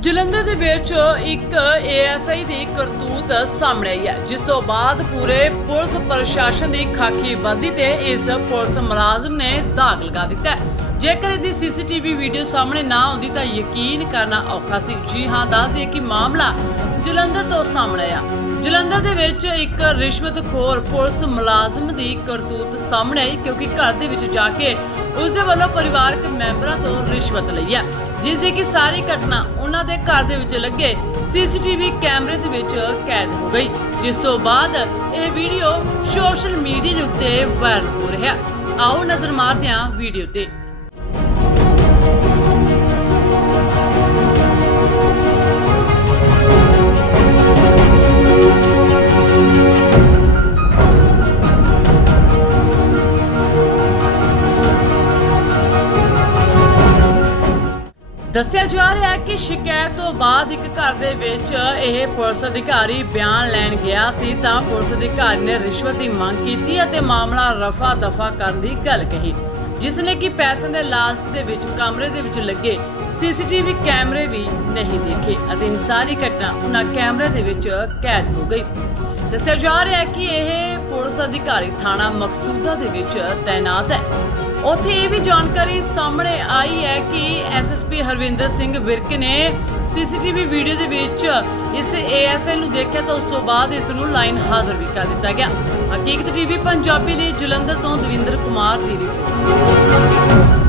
ਜਲੰਧਰ ਦੇ ਵਿੱਚ ਇੱਕ ਏਐਸਆਈ ਦੀ ਕਰਤੂਤ ਸਾਹਮਣੇ ਆਈ ਹੈ, ਜਿਸ ਤੋਂ ਬਾਅਦ ਪੂਰੇ ਪੁਲਿਸ ਪ੍ਰਸ਼ਾਸਨ ਦੀ ਖਾਕੀ ਵਰਦੀ ਤੇ ਇਸ ਪੁਲਿਸ ਮੁਲਾਜ਼ਮ ਨੇ ਦਾਗ ਲਗਾ ਦਿੱਤਾ ਜੇਕਰ ਇਹਦੀ ਸੀਸੀਟੀਵੀ ਵੀਡੀਓ ਸਾਹਮਣੇ ਨਾ ਆਉਂਦੀ ਤਾਂ ਯਕੀਨ ਕਰਨਾ ਔਖਾ ਸੀ। ਜੀ ਹਾਂ, ਦੱਸ ਦਈਏ ਕਿ ਮਾਮਲਾ ਜਲੰਧਰ ਤੋਂ ਸਾਹਮਣੇ ਆਇਆ ਜਲੰਧਰ ਦੇ ਵਿੱਚ ਇੱਕ ਰਿਸ਼ਵਤਖੋਰ ਪੁਲਿਸ ਮੁਲਾਜ਼ਮ ਦੀ ਕਰਤੂਤ ਸਾਹਮਣੇ ਆਈ, ਕਿਉਂਕਿ ਘਰ ਦੇ ਵਿੱਚ ਜਾ ਕੇ ਉਸ ਦੇ ਵੱਲੋਂ ਪਰਿਵਾਰਕ ਮੈਂਬਰਾਂ ਤੋਂ ਰਿਸ਼ਵਤ ਲਈ ਹੈ। ਜਿਸ ਦੀ ਕਿ ਸਾਰੀ ਘਟਨਾ ਉਹਨਾਂ ਦੇ ਘਰ ਦੇ ਵਿੱਚ ਲੱਗੇ ਸੀਸੀਟੀਵੀ ਕੈਮਰੇ ਦੇ ਵਿੱਚ ਕੈਦ ਹੋ ਗਈ, ਜਿਸ ਤੋਂ ਬਾਅਦ ਇਹ ਵੀਡੀਓ ਸੋਸ਼ਲ ਮੀਡੀਆ ਦੇ ਉੱਤੇ ਵਾਇਰਲ ਹੋ ਰਿਹਾ। ਆਓ ਨਜ਼ਰ ਮਾਰਦੇ ਹਾਂ ਵੀਡੀਓ ਤੇ। ਦੱਸਿਆ ਜਾ ਰਿਹਾ ਹੈ ਕਿ ਸ਼ਿਕਾਇਤ ਤੋਂ ਬਾਅਦ ਇੱਕ ਘਰ ਦੇ ਵਿੱਚ ਇਹ ਪੁਲਿਸ ਅਧਿਕਾਰੀ ਬਿਆਨ ਲੈਣ ਗਿਆ ਸੀ, ਤਾਂ ਪੁਲਿਸ ਅਧਿਕਾਰੀ ਨੇ ਰਿਸ਼ਵਤ ਦੀ ਮੰਗ ਕੀਤੀ ਅਤੇ ਮਾਮਲਾ ਰਫਾ ਦਫਾ ਕਰਨ ਦੀ ਗੱਲ ਕਹੀ, ਜਿਸ ਨੇ ਕਿ ਪੈਸੇ ਦੇ ਲਾਲਚ ਦੇ ਵਿੱਚ ਕਮਰੇ ਦੇ ਵਿੱਚ ਲੱਗੇ ਸੀਸੀਟੀਵੀ ਕੈਮਰੇ ਵੀ ਨਹੀਂ ਦੇਖੇ ਅਤੇ ਇਹ ਸਾਰੀ ਘਟਨਾ ਉਹਨਾਂ ਕੈਮਰੇ ਦੇ ਵਿੱਚ ਕੈਦ ਹੋ ਗਈ। ਦੱਸਿਆ ਜਾ ਰਿਹਾ ਹੈ ਕਿ ਇਹ ਪੁਲਿਸ ਅਧਿਕਾਰੀ ਥਾਣਾ ਮਕਸੂਦਾ ਦੇ ਵਿੱਚ ਤਾਇਨਾਤ ਹੈ। ਉੱਥੇ ਇਹ ਵੀ ਜਾਣਕਾਰੀ ਸਾਹਮਣੇ ਆਈ ਹੈ ਕਿ ਐਸਐਸਪੀ ਹਰਵਿੰਦਰ ਸਿੰਘ ਵਿਰਕ ਨੇ ਸੀਸੀਟੀਵੀ ਵੀਡੀਓ ਦੇ ਵਿੱਚ ਇਸ ਏਐਸਆਈ ਨੂੰ ਦੇਖਿਆ ਤਾਂ ਉਸ ਤੋਂ ਬਾਅਦ ਇਸ ਨੂੰ ਲਾਈਨ ਹਾਜ਼ਰ ਵੀ ਕਰ ਦਿੱਤਾ ਗਿਆ। ਹਕੀਕਤ ਟੀਵੀ ਪੰਜਾਬੀ ਲਈ ਜਲੰਧਰ ਤੋਂ ਦਵਿੰਦਰ ਕੁਮਾਰ ਦੀ ਰਿਪੋਰਟ।